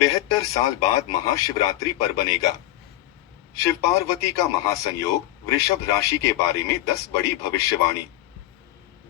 72 साल बाद महाशिवरात्रि पर बनेगा शिव पार्वती का महासंयोग। वृषभ राशि के बारे में 10 बड़ी भविष्यवाणी।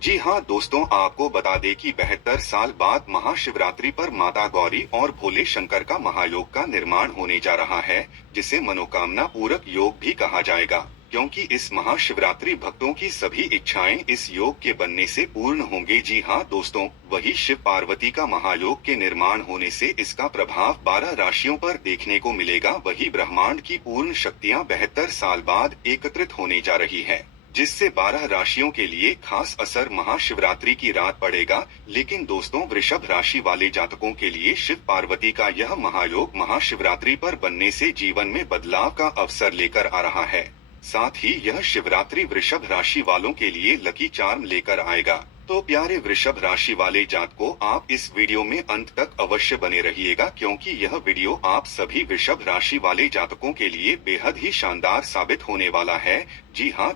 जी हाँ दोस्तों, आपको बता दें कि 72 साल बाद महाशिवरात्रि पर माता गौरी और भोले शंकर का महायोग का निर्माण होने जा रहा है, जिसे मनोकामना पूरक योग भी कहा जाएगा, क्योंकि इस महाशिवरात्रि भक्तों की सभी इच्छाएं इस योग के बनने से पूर्ण होंगे। जी हाँ दोस्तों, वही शिव पार्वती का महायोग के निर्माण होने से इसका प्रभाव 12 राशियों पर देखने को मिलेगा। वही ब्रह्मांड की पूर्ण शक्तियां 72 साल बाद एकत्रित होने जा रही है, जिससे 12 राशियों के लिए खास असर महाशिवरात्रि की रात पड़ेगा। लेकिन दोस्तों, वृषभ राशि वाले जातकों के लिए शिव पार्वती का यह महायोग महाशिवरात्रि पर बनने से जीवन में बदलाव का अवसर लेकर आ रहा है। साथ ही यह शिवरात्रि वृषभ राशि वालों के लिए लकी चार्म लेकर आएगा। तो प्यारे वृषभ राशि वाले जातकों, आप इस वीडियो में अंत तक अवश्य बने रहिएगा, क्योंकि यह वीडियो आप सभी वृषभ राशि वाले जातकों के लिए बेहद ही शानदार साबित होने वाला है। जी हाँ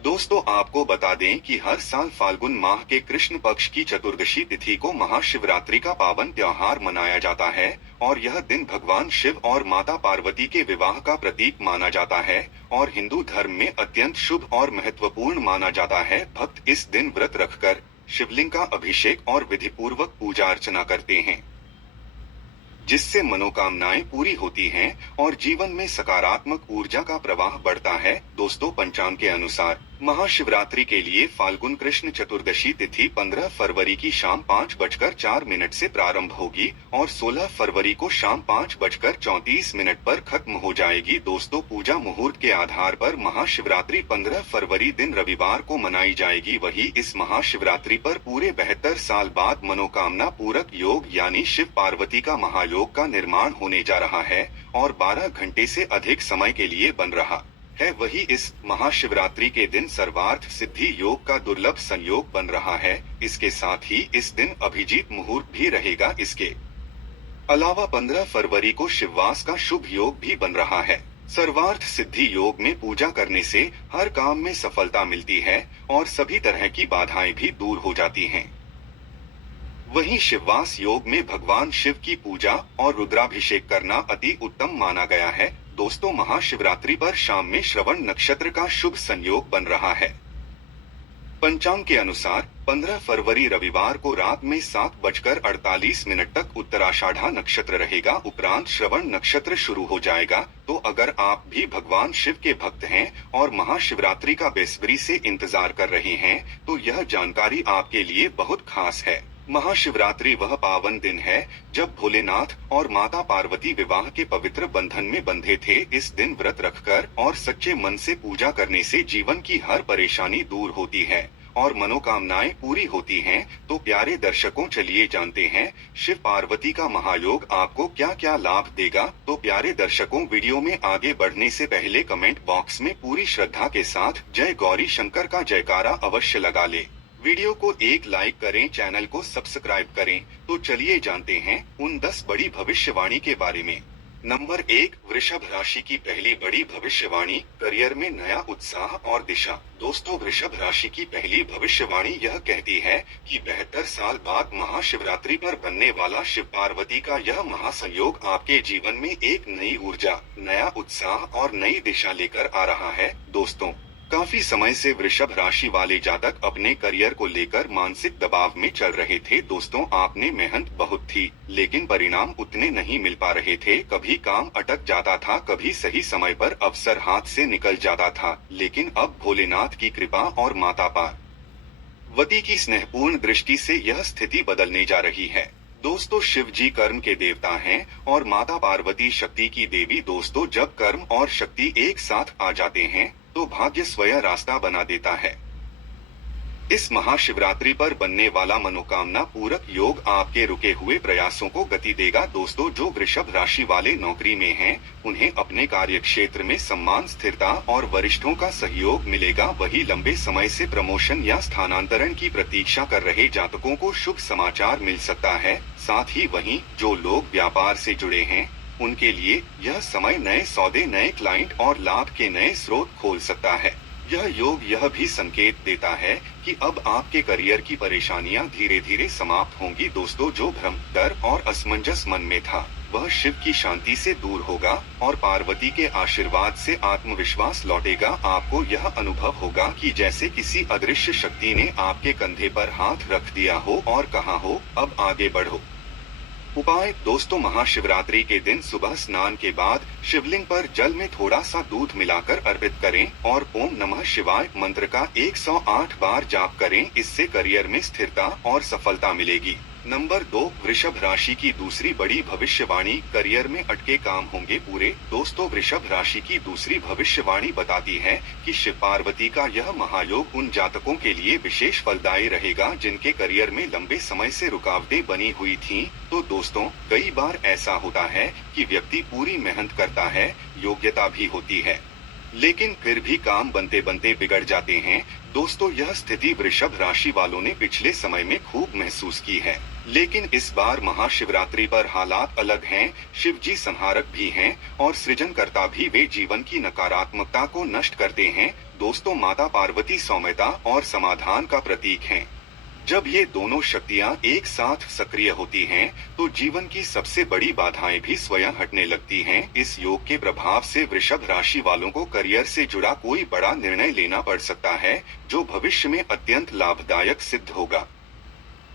दोस्तों आपको बता दें कि हर साल फाल्गुन माह के कृष्ण पक्ष की चतुर्दशी तिथि को महाशिवरात्रि का पावन त्योहार मनाया जाता है, और यह दिन भगवान शिव और माता पार्वती के विवाह का प्रतीक माना जाता है और हिंदू धर्म में अत्यंत शुभ और महत्वपूर्ण माना जाता है। भक्त इस दिन व्रत रखकर शिवलिंग का अभिषेक और विधि पूर्वक पूजा अर्चना करते हैं, जिससे मनोकामनाएं पूरी होती हैं और जीवन में सकारात्मक ऊर्जा का प्रवाह बढ़ता है। दोस्तों, पंचांग के अनुसार महाशिवरात्रि के लिए फाल्गुन कृष्ण चतुर्दशी तिथि 15 फरवरी की शाम 5:04 से प्रारंभ होगी और 16 फरवरी को शाम 5:34 पर खत्म हो जाएगी। दोस्तों, पूजा मुहूर्त के आधार पर महाशिवरात्रि 15 फरवरी दिन रविवार को मनाई जाएगी। वही इस महाशिवरात्रि पर पूरे 72 साल बाद मनोकामना पूरक योग यानी शिव पार्वती का महायोग का निर्माण होने जा रहा है और 12 घंटे से अधिक समय के लिए बन रहा है। वही इस महाशिवरात्रि के दिन सर्वार्थ सिद्धि योग का दुर्लभ संयोग बन रहा है। इसके साथ ही इस दिन अभिजीत मुहूर्त भी रहेगा। इसके अलावा 15 फरवरी को शिववास का शुभ योग भी बन रहा है। सर्वार्थ सिद्धि योग में पूजा करने से हर काम में सफलता मिलती है और सभी तरह की बाधाएं भी दूर हो जाती हैं। वहीं शिववास योग में भगवान शिव की पूजा और रुद्राभिषेक करना अति उत्तम माना गया है। दोस्तों, महाशिवरात्रि पर शाम में श्रवण नक्षत्र का शुभ संयोग बन रहा है। पंचांग के अनुसार 15 फरवरी रविवार को रात में 7:48 तक उत्तराषाढ़ा नक्षत्र रहेगा। उपरांत श्रवण नक्षत्र शुरू हो जाएगा। तो अगर आप भी भगवान शिव के भक्त हैं और महाशिवरात्रि का बेसब्री से इंतजार कर रहे हैं, तो यह जानकारी आपके लिए बहुत खास है। महाशिवरात्रि वह पावन दिन है जब भोलेनाथ और माता पार्वती विवाह के पवित्र बंधन में बंधे थे। इस दिन व्रत रखकर और सच्चे मन से पूजा करने से जीवन की हर परेशानी दूर होती है और मनोकामनाएं पूरी होती हैं। तो प्यारे दर्शकों, चलिए जानते हैं शिव पार्वती का महायोग आपको क्या क्या लाभ देगा। तो प्यारे दर्शकों, वीडियो में आगे बढ़ने से पहले कमेंट बॉक्स में पूरी श्रद्धा के साथ जय गौरी शंकर का जयकारा अवश्य लगा ले। वीडियो को एक लाइक करें, चैनल को सब्सक्राइब करें। तो चलिए जानते हैं उन 10 बड़ी भविष्यवाणी के बारे में। नंबर 1, वृषभ राशि की पहली बड़ी भविष्यवाणी, करियर में नया उत्साह और दिशा। दोस्तों, वृषभ राशि की पहली भविष्यवाणी यह कहती है कि 72 साल बाद महाशिवरात्रि पर बनने वाला शिव पार्वती का यह महासंयोग आपके जीवन में एक नई ऊर्जा, नया उत्साह और नई दिशा लेकर आ रहा है। दोस्तों, काफी समय से वृषभ राशि वाले जातक अपने करियर को लेकर मानसिक दबाव में चल रहे थे। दोस्तों, आपने मेहनत बहुत थी, लेकिन परिणाम उतने नहीं मिल पा रहे थे। कभी काम अटक जाता था, कभी सही समय पर अवसर हाथ से निकल जाता था। लेकिन अब भोलेनाथ की कृपा और माता पार्वती की स्नेहपूर्ण दृष्टि से यह स्थिति बदलने जा रही है। दोस्तों, शिव जी कर्म के देवता हैं और माता पार्वती शक्ति की देवी। दोस्तों, जब कर्म और शक्ति एक साथ आ जाते हैं तो भाग्य स्वयं रास्ता बना देता है। इस महाशिवरात्रि पर बनने वाला मनोकामना पूरक योग आपके रुके हुए प्रयासों को गति देगा। दोस्तों, जो वृषभ राशि वाले नौकरी में हैं, उन्हें अपने कार्य क्षेत्र में सम्मान, स्थिरता और वरिष्ठों का सहयोग मिलेगा। वही लंबे समय से प्रमोशन या स्थानांतरण की प्रतीक्षा कर रहे जातकों को शुभ समाचार मिल सकता है। साथ ही वहीं जो लोग व्यापार से जुड़े हैं, उनके लिए यह समय नए सौदे, नए क्लाइंट और लाभ के नए स्रोत खोल सकता है। यह योग यह भी संकेत देता है कि अब आपके करियर की परेशानियां धीरे धीरे समाप्त होंगी। दोस्तों, जो भ्रम, डर और असमंजस मन में था, वह शिव की शांति से दूर होगा और पार्वती के आशीर्वाद से आत्मविश्वास लौटेगा। आपको यह अनुभव होगा कि जैसे किसी अदृश्य शक्ति ने आपके कंधे पर हाथ रख दिया हो और कहा हो, अब आगे बढ़ो। उपाय। दोस्तों, महाशिवरात्रि के दिन सुबह स्नान के बाद शिवलिंग पर जल में थोड़ा सा दूध मिलाकर अर्पित करें और ओम नमः शिवाय मंत्र का 108 बार जाप करें। इससे करियर में स्थिरता और सफलता मिलेगी। नंबर 2, वृषभ राशि की दूसरी बड़ी भविष्यवाणी। करियर में अटके काम होंगे पूरे। दोस्तों, वृषभ राशि की दूसरी भविष्यवाणी बताती है कि शिव पार्वती का यह महायोग उन जातकों के लिए विशेष फलदायी रहेगा जिनके करियर में लंबे समय से रुकावटें बनी हुई थीं। तो दोस्तों, कई बार ऐसा होता है कि व्यक्ति पूरी मेहनत करता है, योग्यता भी होती है, लेकिन फिर भी काम बनते बनते बिगड़ जाते हैं। दोस्तों, यह स्थिति वृषभ राशि वालों ने पिछले समय में खूब महसूस की है, लेकिन इस बार महाशिवरात्रि पर हालात अलग हैं। शिव जी संहारक भी हैं और सृजनकर्ता भी। वे जीवन की नकारात्मकता को नष्ट करते हैं। दोस्तों, माता पार्वती सौम्यता और समाधान का प्रतीक हैं। जब ये दोनों शक्तियां एक साथ सक्रिय होती हैं, तो जीवन की सबसे बड़ी बाधाएं भी स्वयं हटने लगती हैं। इस योग के प्रभाव से वृषभ राशि वालों को करियर से जुड़ा कोई बड़ा निर्णय लेना पड़ सकता है, जो भविष्य में अत्यंत लाभदायक सिद्ध होगा।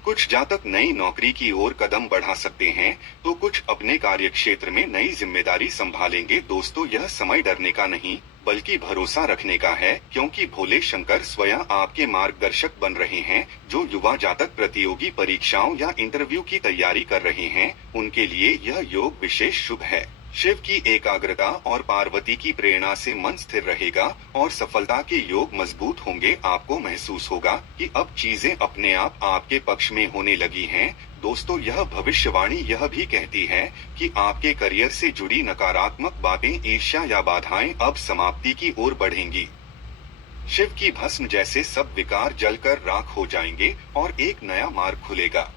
कुछ जातक नई नौकरी की ओर कदम बढ़ा सकते हैं, तो कुछ अपने कार्यक्षेत्र में नई जिम्मेदारी संभालेंगे। दोस्तों, यह समय डरने का नहीं, बल्कि भरोसा रखने का है, क्योंकि भोले शंकर स्वयं आपके मार्गदर्शक बन रहे हैं। जो युवा जातक प्रतियोगी परीक्षाओं या इंटरव्यू की तैयारी कर रहे हैं, उनके लिए यह योग विशेष शुभ है। शिव की एकाग्रता और पार्वती की प्रेरणा से मन स्थिर रहेगा और सफलता के योग मजबूत होंगे। आपको महसूस होगा कि अब चीजें अपने आप आपके पक्ष में होने लगी हैं। दोस्तों, यह भविष्यवाणी यह भी कहती है कि आपके करियर से जुड़ी नकारात्मक बातें, ईर्ष्या या बाधाएं अब समाप्ति की ओर बढ़ेंगी। शिव की भस्म जैसे सब विकार जलकर राख हो जाएंगे और एक नया मार्ग खुलेगा।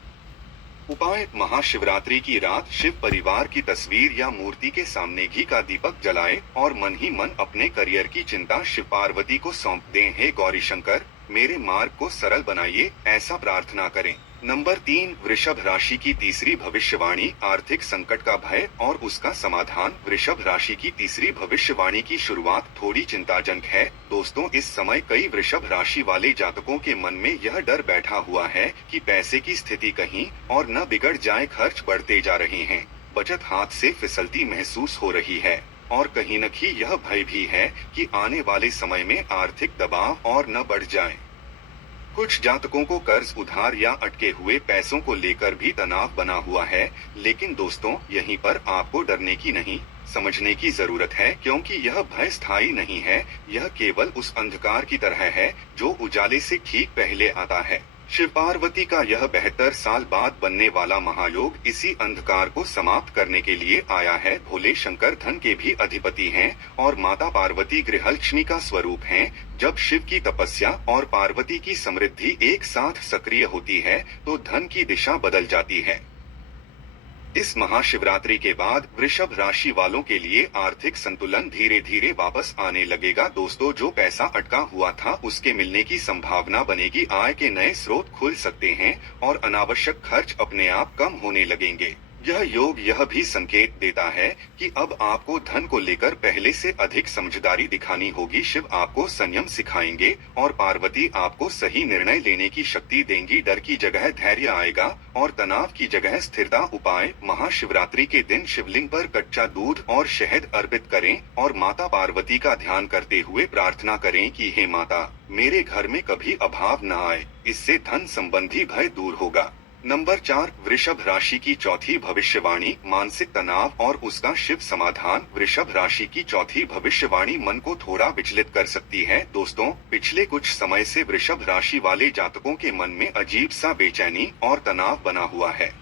उपाय। महाशिवरात्रि की रात शिव परिवार की तस्वीर या मूर्ति के सामने घी का दीपक जलाएं और मन ही मन अपने करियर की चिंता शिव पार्वती को सौंप दें। हे गौरी शंकर, मेरे मार्ग को सरल बनाइए, ऐसा प्रार्थना करें। नंबर 3, वृषभ राशि की तीसरी भविष्यवाणी। आर्थिक संकट का भय और उसका समाधान। वृषभ राशि की तीसरी भविष्यवाणी की शुरुआत थोड़ी चिंताजनक है। दोस्तों, इस समय कई वृषभ राशि वाले जातकों के मन में यह डर बैठा हुआ है कि पैसे की स्थिति कहीं और न बिगड़ जाए। खर्च बढ़ते जा रहे हैं, बचत हाथ से फिसलती महसूस हो रही है और कहीं न कहीं यह भय भी है कि आने वाले समय में आर्थिक दबाव और न बढ़ जाए। कुछ जातकों को कर्ज, उधार या अटके हुए पैसों को लेकर भी तनाव बना हुआ है। लेकिन दोस्तों, यहीं पर आपको डरने की नहीं, समझने की जरूरत है, क्योंकि यह भय स्थायी नहीं है। यह केवल उस अंधकार की तरह है जो उजाले से ठीक पहले आता है। शिव पार्वती का यह 72 साल बाद बनने वाला महायोग इसी अंधकार को समाप्त करने के लिए आया है। भोले शंकर धन के भी अधिपति हैं और माता पार्वती गृहलक्ष्मी का स्वरूप हैं। जब शिव की तपस्या और पार्वती की समृद्धि एक साथ सक्रिय होती है, तो धन की दिशा बदल जाती है। इस महाशिवरात्रि के बाद वृषभ राशि वालों के लिए आर्थिक संतुलन धीरे धीरे वापस आने लगेगा। दोस्तों, जो पैसा अटका हुआ था उसके मिलने की संभावना बनेगी। आय के नए स्रोत खुल सकते हैं और अनावश्यक खर्च अपने आप कम होने लगेंगे। यह योग यह भी संकेत देता है कि अब आपको धन को लेकर पहले से अधिक समझदारी दिखानी होगी। शिव आपको संयम सिखाएंगे और पार्वती आपको सही निर्णय लेने की शक्ति देंगी। डर की जगह धैर्य आएगा और तनाव की जगह स्थिरता। उपाय। महाशिवरात्रि के दिन शिवलिंग पर कच्चा दूध और शहद अर्पित करें और माता पार्वती का ध्यान करते हुए प्रार्थना करें कि हे माता, मेरे घर में कभी अभाव न आए। इससे धन संबंधी भय दूर होगा। नंबर 4, वृषभ राशि की चौथी भविष्यवाणी। मानसिक तनाव और उसका शिव समाधान। वृषभ राशि की चौथी भविष्यवाणी मन को थोड़ा विचलित कर सकती है। दोस्तों, पिछले कुछ समय से वृषभ राशि वाले जातकों के मन में अजीब सा बेचैनी और तनाव बना हुआ है।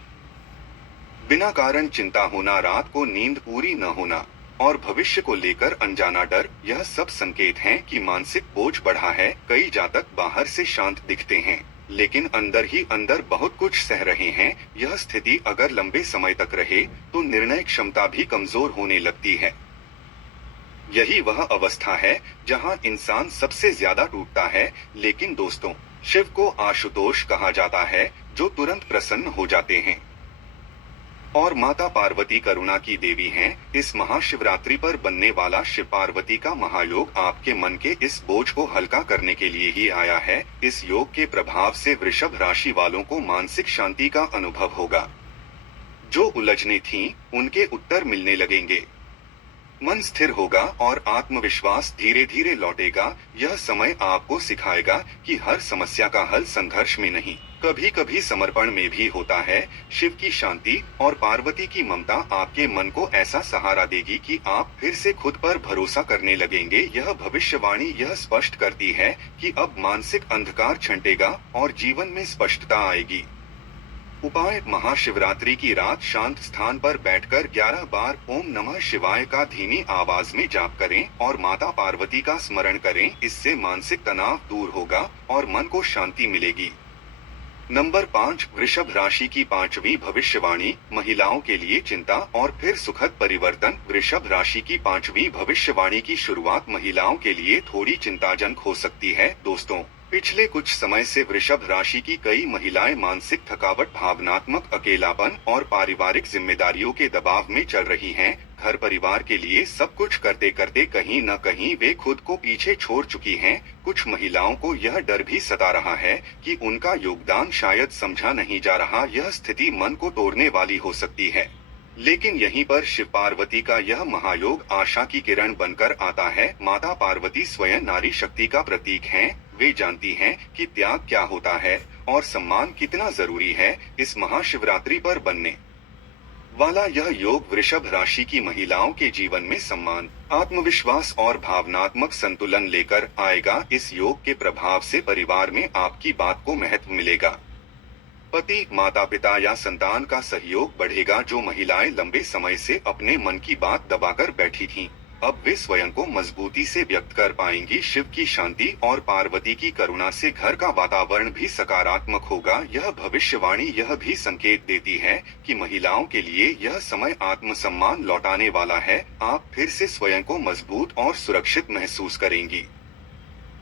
बिना कारण चिंता होना, रात को नींद पूरी न होना और भविष्य को लेकर अनजाना डर, यह सब संकेत हैं कि मानसिक बोझ बढ़ा है। कई जातक बाहर से शांत दिखते हैं, लेकिन अंदर ही अंदर बहुत कुछ सह रहे हैं। यह स्थिति अगर लंबे समय तक रहे तो निर्णय क्षमता भी कमजोर होने लगती है। यही वह अवस्था है जहां इंसान सबसे ज्यादा टूटता है। लेकिन दोस्तों, शिव को आशुतोष कहा जाता है, जो तुरंत प्रसन्न हो जाते हैं। और माता पार्वती करुणा की देवी हैं। इस महाशिवरात्रि पर बनने वाला शिव पार्वती का महायोग आपके मन के इस बोझ को हल्का करने के लिए ही आया है। इस योग के प्रभाव से वृषभ राशि वालों को मानसिक शांति का अनुभव होगा। जो उलझने थीं, उनके उत्तर मिलने लगेंगे। मन स्थिर होगा और आत्मविश्वास धीरे धीरे लौटेगा। यह समय आपको सिखाएगा कि हर समस्या का हल संघर्ष में नहीं, कभी कभी समर्पण में भी होता है। शिव की शांति और पार्वती की ममता आपके मन को ऐसा सहारा देगी कि आप फिर से खुद पर भरोसा करने लगेंगे। यह भविष्यवाणी यह स्पष्ट करती है कि अब मानसिक अंधकार छंटेगा और जीवन में स्पष्टता आएगी। उपाय: महाशिवरात्रि की रात शांत स्थान पर बैठकर 11 बार ओम नमः शिवाय का धीमी आवाज में जाप करें और माता पार्वती का स्मरण करें। इससे मानसिक तनाव दूर होगा और मन को शांति मिलेगी। नंबर 5, वृषभ राशि की पांचवी भविष्यवाणी, महिलाओं के लिए चिंता और फिर सुखद परिवर्तन। वृषभ राशि की पांचवी भविष्यवाणी की शुरुआत महिलाओं के लिए थोड़ी चिंताजनक हो सकती है। दोस्तों, पिछले कुछ समय से वृषभ राशि की कई महिलाएं मानसिक थकावट, भावनात्मक अकेलापन और पारिवारिक जिम्मेदारियों के दबाव में चल रही हैं। घर परिवार के लिए सब कुछ करते करते कहीं न कहीं वे खुद को पीछे छोड़ चुकी हैं। कुछ महिलाओं को यह डर भी सता रहा है कि उनका योगदान शायद समझा नहीं जा रहा। यह स्थिति मन को तोड़ने वाली हो सकती है। लेकिन यहीं पर शिव पार्वती का यह महायोग आशा की किरण बनकर आता है। माता पार्वती स्वयं नारी शक्ति का प्रतीक हैं। वे जानती हैं कि त्याग क्या होता है और सम्मान कितना जरूरी है। इस महाशिवरात्रि पर बनने वाला यह योग वृषभ राशि की महिलाओं के जीवन में सम्मान, आत्मविश्वास और भावनात्मक संतुलन लेकर आएगा। इस योग के प्रभाव से परिवार में आपकी बात को महत्व मिलेगा। पति, माता पिता या संतान का सहयोग बढ़ेगा। जो महिलाएं लंबे समय से अपने मन की बात दबाकर बैठी थीं, अब वे स्वयं को मजबूती से व्यक्त कर पाएंगी। शिव की शांति और पार्वती की करुणा से घर का वातावरण भी सकारात्मक होगा। यह भविष्यवाणी यह भी संकेत देती है कि महिलाओं के लिए यह समय आत्मसम्मान लौटाने वाला है। आप फिर से स्वयं को मजबूत और सुरक्षित महसूस करेंगी।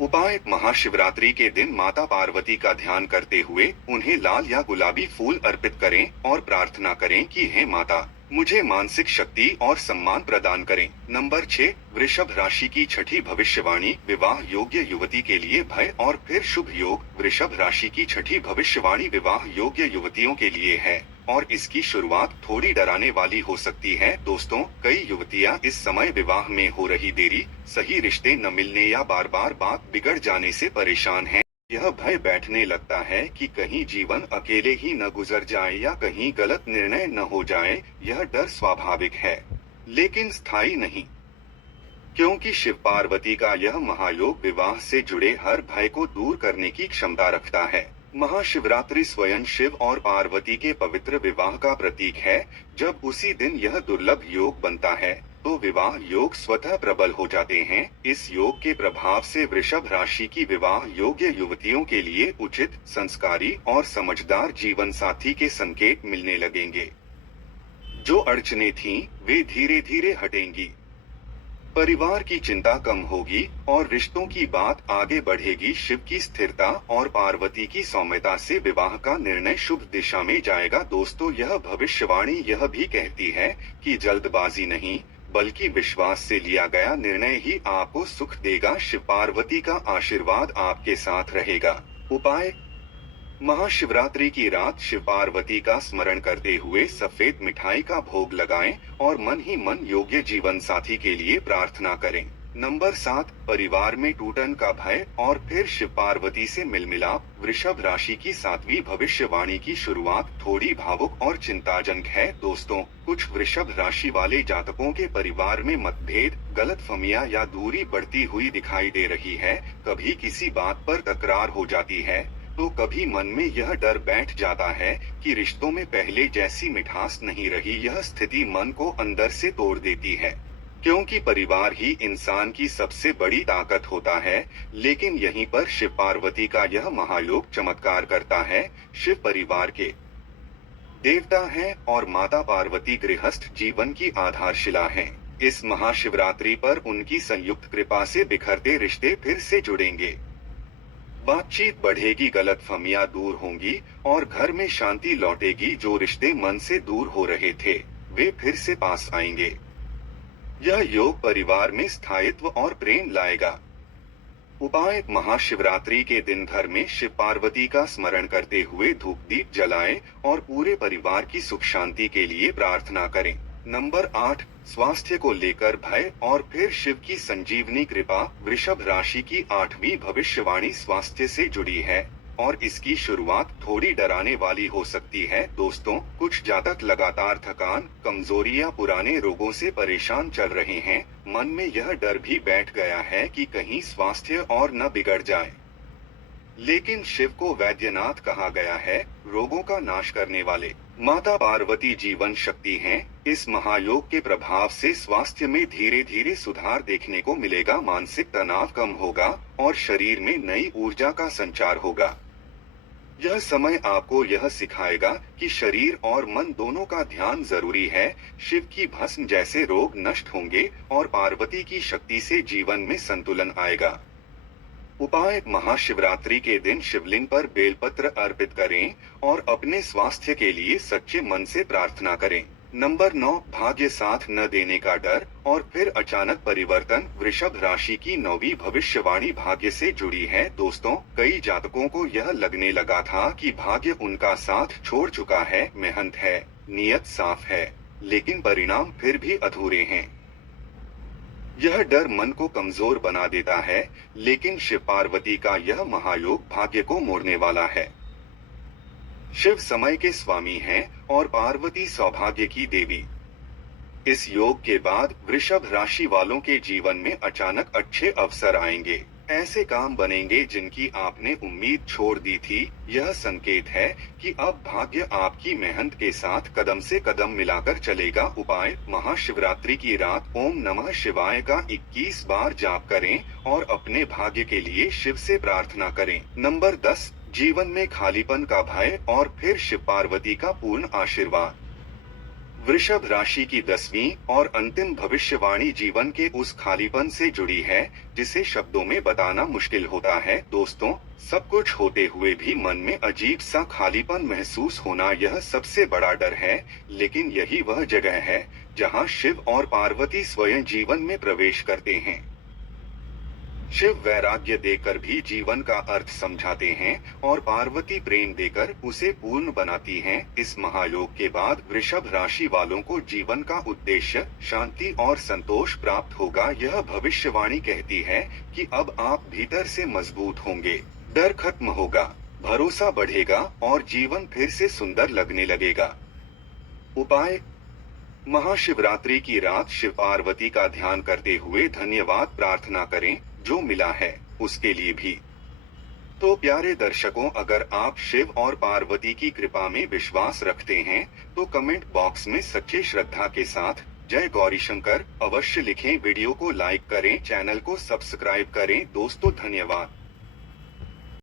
उपाय: महाशिवरात्रि के दिन माता पार्वती का ध्यान करते हुए उन्हें लाल या गुलाबी फूल अर्पित करें और प्रार्थना करें कि हे माता, मुझे मानसिक शक्ति और सम्मान प्रदान करें। नंबर 6, वृषभ राशि की छठी भविष्यवाणी, विवाह योग्य युवती के लिए भय और फिर शुभ योग। वृषभ राशि की छठी भविष्यवाणी विवाह योग्य युवतियों के लिए है और इसकी शुरुआत थोड़ी डराने वाली हो सकती है। दोस्तों, कई युवतियां इस समय विवाह में हो रही देरी, सही रिश्ते न मिलने या बार बार बात बिगड़ जाने से परेशान हैं। यह भय बैठने लगता है कि कहीं जीवन अकेले ही न गुजर जाए या कहीं गलत निर्णय न हो जाए। यह डर स्वाभाविक है, लेकिन स्थायी नहीं, क्योंकि शिव पार्वती का यह महायोग विवाह से जुड़े हर भय को दूर करने की क्षमता रखता है। महाशिवरात्रि स्वयं शिव और पार्वती के पवित्र विवाह का प्रतीक है। जब उसी दिन यह दुर्लभ योग बनता है, तो विवाह योग स्वतः प्रबल हो जाते हैं। इस योग के प्रभाव से वृषभ राशि की विवाह योग्य युवतियों के लिए उचित, संस्कारी और समझदार जीवन साथी के संकेत मिलने लगेंगे। जो अड़चने थीं, वे धीरे धीरे हटेंगी। परिवार की चिंता कम होगी और रिश्तों की बात आगे बढ़ेगी। शिव की स्थिरता और पार्वती की सौम्यता से विवाह का निर्णय शुभ दिशा में जाएगा। दोस्तों, यह भविष्यवाणी यह भी कहती है कि जल्दबाजी नहीं, बल्कि विश्वास से लिया गया निर्णय ही आपको सुख देगा। शिव पार्वती का आशीर्वाद आपके साथ रहेगा। उपाय: महाशिवरात्रि की रात शिव पार्वती का स्मरण करते हुए सफेद मिठाई का भोग लगाएं और मन ही मन योग्य जीवन साथी के लिए प्रार्थना करें। नंबर 7, परिवार में टूटन का भय और फिर शिव पार्वती से मिलमिलाप। वृषभ राशि की 7वीं भविष्यवाणी की शुरुआत थोड़ी भावुक और चिंताजनक है। दोस्तों, कुछ वृषभ राशि वाले जातकों के परिवार में मतभेद, गलतफहमियां या दूरी बढ़ती हुई दिखाई दे रही है। कभी किसी बात पर तकरार हो जाती है, तो कभी मन में यह डर बैठ जाता है कि रिश्तों में पहले जैसी मिठास नहीं रही। यह स्थिति मन को अंदर से तोड़ देती है, क्योंकि परिवार ही इंसान की सबसे बड़ी ताकत होता है। लेकिन यहीं पर शिव पार्वती का यह महायोग चमत्कार करता है। शिव परिवार के देवता हैं और माता पार्वती गृहस्थ जीवन की आधारशिला हैं। इस महाशिवरात्रि पर उनकी संयुक्त कृपा से बिखरते रिश्ते फिर से जुड़ेंगे। बातचीत बढ़ेगी, गलतफहमियां दूर होंगी और घर में शांति लौटेगी। जो रिश्ते मन से दूर हो रहे थे, वे फिर से पास आएंगे। यह योग परिवार में स्थायित्व और प्रेम लाएगा। उपाय: महाशिवरात्रि के दिन घर में शिव पार्वती का स्मरण करते हुए धूप दीप जलाएं और पूरे परिवार की सुख शांति के लिए प्रार्थना करें। नंबर 8, स्वास्थ्य को लेकर भय और फिर शिव की संजीवनी कृपा। वृषभ राशि की 8वीं भविष्यवाणी स्वास्थ्य से जुड़ी है और इसकी शुरुआत थोड़ी डराने वाली हो सकती है। दोस्तों, कुछ जातक लगातार थकान, कमजोरी या पुराने रोगों से परेशान चल रहे हैं। मन में यह डर भी बैठ गया है कि कहीं स्वास्थ्य और न बिगड़ जाए। लेकिन शिव को वैद्यनाथ कहा गया है, रोगों का नाश करने वाले। माता पार्वती जीवन शक्ति हैं। इस महायोग के प्रभाव से स्वास्थ्य में धीरे धीरे सुधार देखने को मिलेगा। मानसिक तनाव कम होगा और शरीर में नई ऊर्जा का संचार होगा। यह समय आपको यह सिखाएगा कि शरीर और मन दोनों का ध्यान जरूरी है। शिव की भस्म जैसे रोग नष्ट होंगे और पार्वती की शक्ति से जीवन में संतुलन आएगा। उपाय: महाशिवरात्रि के दिन शिवलिंग पर बेलपत्र अर्पित करें और अपने स्वास्थ्य के लिए सच्चे मन से प्रार्थना करें। नंबर 9, भाग्य साथ न देने का डर और फिर अचानक परिवर्तन। वृषभ राशि की 9वीं भविष्यवाणी भाग्य से जुड़ी है। दोस्तों, कई जातकों को यह लगने लगा था कि भाग्य उनका साथ छोड़ चुका है। मेहनत है, नियत साफ है, लेकिन परिणाम फिर भी अधूरे हैं। यह डर मन को कमजोर बना देता है, लेकिन शिव पार्वती का यह महायोग भाग्य को मोड़ने वाला है। शिव समय के स्वामी हैं और पार्वती सौभाग्य की देवी। इस योग के बाद वृषभ राशि वालों के जीवन में अचानक अच्छे अवसर आएंगे। ऐसे काम बनेंगे जिनकी आपने उम्मीद छोड़ दी थी। यह संकेत है कि अब भाग्य आपकी मेहनत के साथ कदम से कदम मिलाकर चलेगा। उपाय: महाशिवरात्रि की रात ओम नमः शिवाय का 21 बार जाप करें और अपने भाग्य के लिए शिव से प्रार्थना करें। नंबर 10, जीवन में खालीपन का भय और फिर शिव पार्वती का पूर्ण आशीर्वाद। वृषभ राशि की 10वीं और अंतिम भविष्यवाणी जीवन के उस खालीपन से जुड़ी है जिसे शब्दों में बताना मुश्किल होता है। दोस्तों, सब कुछ होते हुए भी मन में अजीब सा खालीपन महसूस होना, यह सबसे बड़ा डर है। लेकिन यही वह जगह है जहां शिव और पार्वती स्वयं जीवन में प्रवेश करते हैं। शिव वैराग्य देकर भी जीवन का अर्थ समझाते हैं और पार्वती प्रेम देकर उसे पूर्ण बनाती हैं। इस महायोग के बाद वृषभ राशि वालों को जीवन का उद्देश्य, शांति और संतोष प्राप्त होगा। यह भविष्यवाणी कहती है कि अब आप भीतर से मजबूत होंगे, डर खत्म होगा, भरोसा बढ़ेगा और जीवन फिर से सुंदर लगने लगेगा। उपाय: महाशिवरात्रि की रात शिव पार्वती का ध्यान करते हुए धन्यवाद प्रार्थना करें। जो मिला है उसके लिए भी। तो प्यारे दर्शकों, अगर आप शिव और पार्वती की कृपा में विश्वास रखते हैं तो कमेंट बॉक्स में सच्चे श्रद्धा के साथ जय गौरी शंकर अवश्य लिखें। वीडियो को लाइक करें, चैनल को सब्सक्राइब करें। दोस्तों, धन्यवाद।